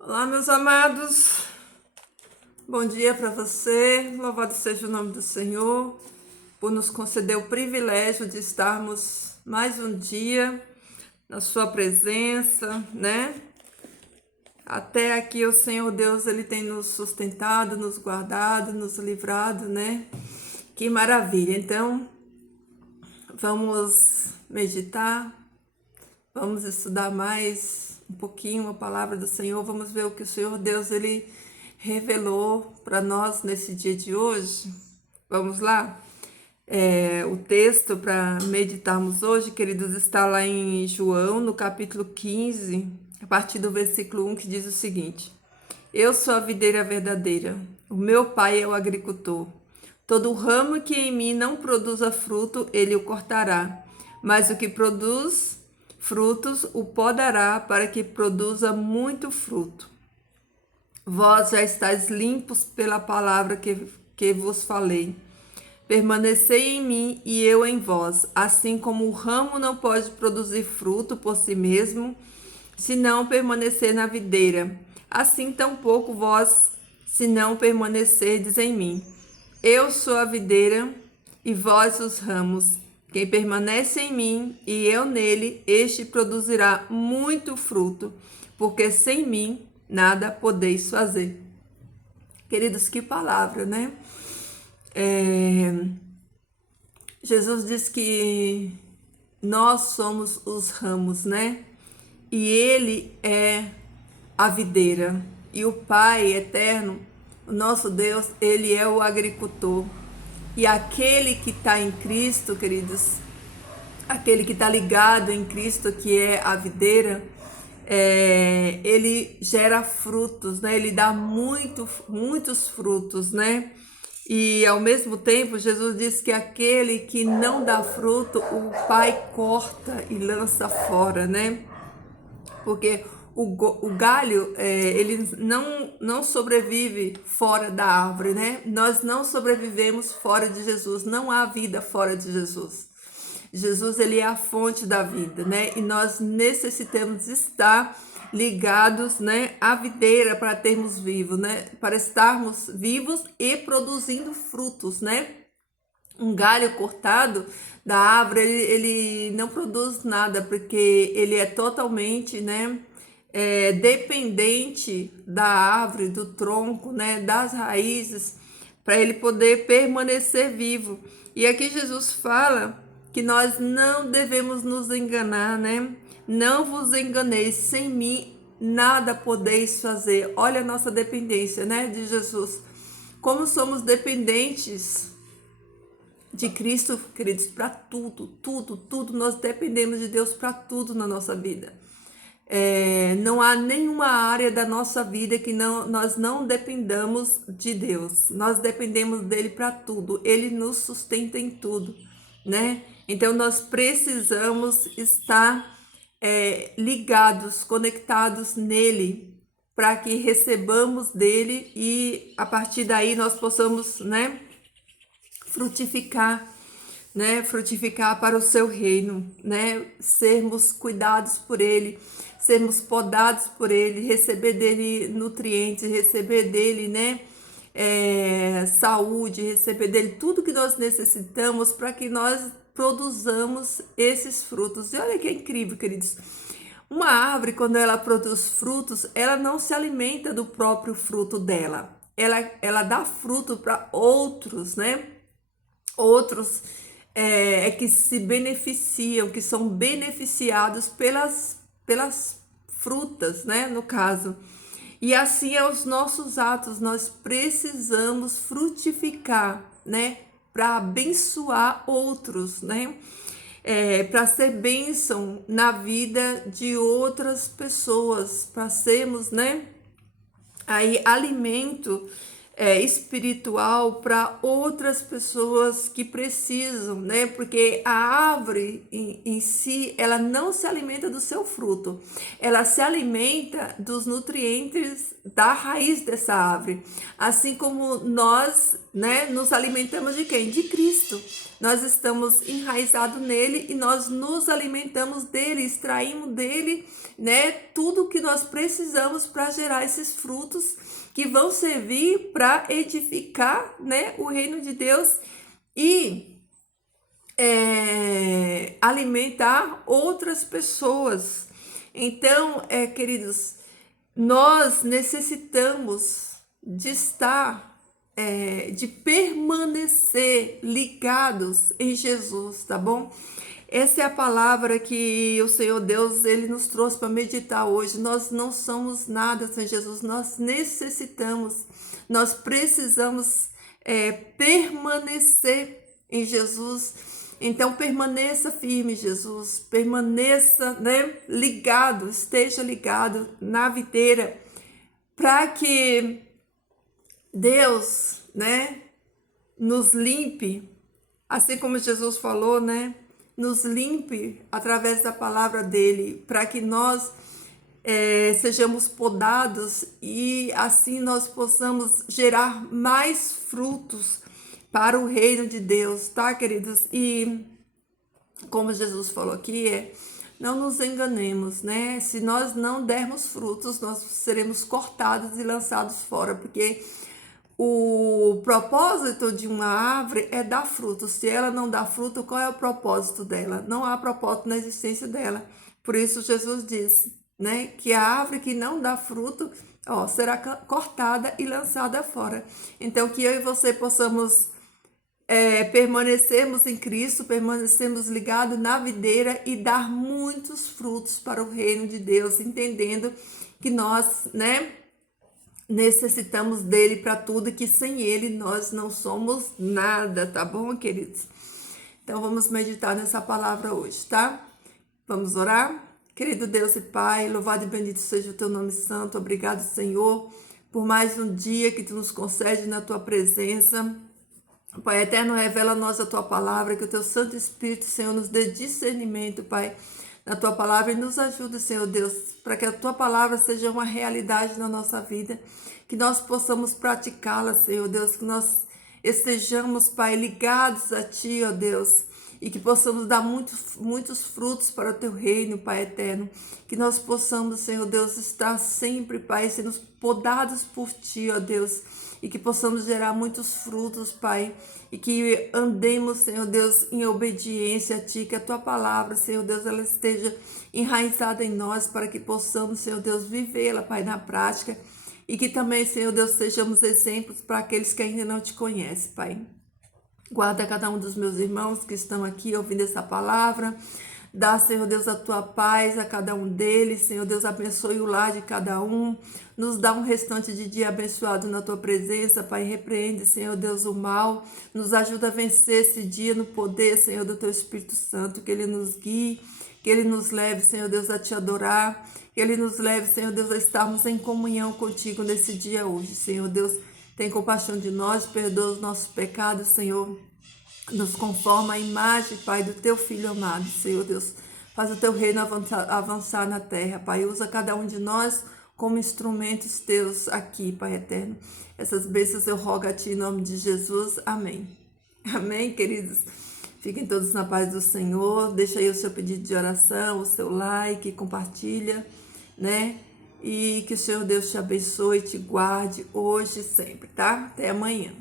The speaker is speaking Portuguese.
Olá, meus amados, bom dia para você. Louvado seja o nome do Senhor por nos conceder o privilégio de estarmos mais um dia na sua presença, né? Até aqui o Senhor Deus, ele tem nos sustentado, nos guardado, nos livrado, né? Que maravilha. Então, vamos meditar, vamos estudar mais um pouquinho a palavra do Senhor, vamos ver o que o Senhor Deus, ele revelou para nós nesse dia de hoje. Vamos lá? O texto para meditarmos hoje, queridos, está lá em João, no capítulo 15, a partir do versículo 1, que diz o seguinte: Eu sou a videira verdadeira, o meu pai é o agricultor. Todo ramo que em mim não produza fruto, ele o cortará, mas o que produz frutos, o podará para que produza muito fruto. Vós já estáis limpos pela palavra que vos falei. Permanecei em mim e eu em vós, assim como o ramo não pode produzir fruto por si mesmo, se não permanecer na videira. Assim tampouco vós, se não permanecerdes em mim. Eu sou a videira e vós os ramos. Quem permanece em mim e eu nele, este produzirá muito fruto, porque sem mim nada podeis fazer. Queridos, que palavra, né? Jesus diz que nós somos os ramos, né? E ele é a videira. E o Pai eterno, o nosso Deus, ele é o agricultor. E aquele que está em Cristo, queridos, aquele que está ligado em Cristo, que é a videira, ele gera frutos, né? Ele dá muitos frutos, né? E ao mesmo tempo, Jesus disse que aquele que não dá fruto, o Pai corta e lança fora, né? Porque o galho, ele não sobrevive fora da árvore, né? Nós não sobrevivemos fora de Jesus, não há vida fora de Jesus. Jesus, ele é a fonte da vida, né? E nós necessitamos estar ligados, né, à videira para termos vivos, né? Para estarmos vivos e produzindo frutos, né? Um galho cortado da árvore, ele não produz nada, porque ele é totalmente, né, dependente da árvore, do tronco, né, das raízes, para ele poder permanecer vivo. E aqui Jesus fala que nós não devemos nos enganar, né? Não vos enganeis, sem mim nada podeis fazer. Olha a nossa dependência, né, de Jesus. Como somos dependentes de Cristo, queridos, para tudo nós dependemos de Deus para tudo na nossa vida. Não há nenhuma área da nossa vida que nós não dependamos de Deus. Nós dependemos dele para tudo. Ele nos sustenta em tudo, né? Então nós precisamos estar ligados, conectados nele, para que recebamos dele e a partir daí nós possamos, né, frutificar, né? Frutificar para o seu reino, né? Sermos cuidados por ele, sermos podados por ele, receber dele nutrientes, receber dele, né? Saúde, receber dele tudo que nós necessitamos para que nós produzamos esses frutos. E olha que incrível, queridos. Uma árvore, quando ela produz frutos, ela não se alimenta do próprio fruto dela. Ela dá fruto para outros, né? Outros que se beneficiam, que são beneficiados pelas frutas, né? No caso. E assim é os nossos atos, nós precisamos frutificar, né? Para abençoar outros, né? Para ser bênção na vida de outras pessoas, para sermos, né? Aí alimento espiritual para outras pessoas que precisam, né? Porque a árvore em si, ela não se alimenta do seu fruto, ela se alimenta dos nutrientes da raiz dessa árvore, assim como nós, né, nos alimentamos de quem? De Cristo. nós estamos enraizados nele e nós nos alimentamos dele, extraímos dele, né, tudo que nós precisamos para gerar esses frutos que vão servir para edificar, né, o reino de Deus e alimentar outras pessoas. Então, queridos, nós necessitamos de estar, de permanecer ligados em Jesus, tá bom? Essa é a palavra que o Senhor Deus, Ele nos trouxe para meditar hoje. Nós não somos nada sem Jesus, nós necessitamos, nós precisamos permanecer em Jesus. Então permaneça firme, Jesus, permaneça, né, ligado, esteja ligado na videira, para que Deus, né, nos limpe, assim como Jesus falou, né, nos limpe através da palavra dele, para que nós sejamos podados e assim nós possamos gerar mais frutos para o reino de Deus, tá, queridos? E como Jesus falou aqui, não nos enganemos, né? Se nós não dermos frutos, nós seremos cortados e lançados fora, porque o propósito de uma árvore é dar fruto. Se ela não dá fruto, qual é o propósito dela? Não há propósito na existência dela. Por isso Jesus disse, né, que a árvore que não dá fruto, será cortada e lançada fora. Então que eu e você possamos permanecermos em Cristo, permanecermos ligados na videira e dar muitos frutos para o reino de Deus, entendendo que nós, né, necessitamos dele para tudo, que sem ele nós não somos nada, tá bom, queridos? Então vamos meditar nessa palavra hoje, tá? Vamos orar? Querido Deus e Pai, louvado e bendito seja o teu nome santo. Obrigado, Senhor, por mais um dia que tu nos concede na tua presença. Pai eterno, revela a nós a tua palavra, que o teu Santo Espírito, Senhor, nos dê discernimento, Pai, na tua palavra, e nos ajude, Senhor Deus, para que a tua palavra seja uma realidade na nossa vida, que nós possamos praticá-la, Senhor Deus, que nós estejamos, Pai, ligados a ti, ó Deus, e que possamos dar muitos frutos para o teu reino, Pai eterno, que nós possamos, Senhor Deus, estar sempre, Pai, sendo podados por ti, ó Deus, e que possamos gerar muitos frutos, Pai, e que andemos, Senhor Deus, em obediência a Ti, que a Tua palavra, Senhor Deus, ela esteja enraizada em nós, para que possamos, Senhor Deus, vivê-la, Pai, na prática, e que também, Senhor Deus, sejamos exemplos para aqueles que ainda não Te conhecem, Pai. Guarda cada um dos meus irmãos que estão aqui ouvindo essa palavra. Dá, Senhor Deus, a tua paz a cada um deles. Senhor Deus, abençoe o lar de cada um. Nos dá um restante de dia abençoado na tua presença, Pai. Repreende, Senhor Deus, o mal. Nos ajuda a vencer esse dia no poder, Senhor, do teu Espírito Santo. Que ele nos guie, que ele nos leve, Senhor Deus, a te adorar. Que ele nos leve, Senhor Deus, a estarmos em comunhão contigo nesse dia hoje. Senhor Deus, tem compaixão de nós, perdoa os nossos pecados, Senhor. Nos conforma a imagem, Pai, do teu Filho amado, Senhor Deus. Faz o teu reino avançar na terra, Pai. Usa cada um de nós como instrumentos teus aqui, Pai eterno. Essas bênçãos eu rogo a ti em nome de Jesus. Amém. Amém, queridos. Fiquem todos na paz do Senhor. Deixa aí o seu pedido de oração, o seu like, compartilha, né? E que o Senhor Deus te abençoe e te guarde hoje e sempre, tá? Até amanhã.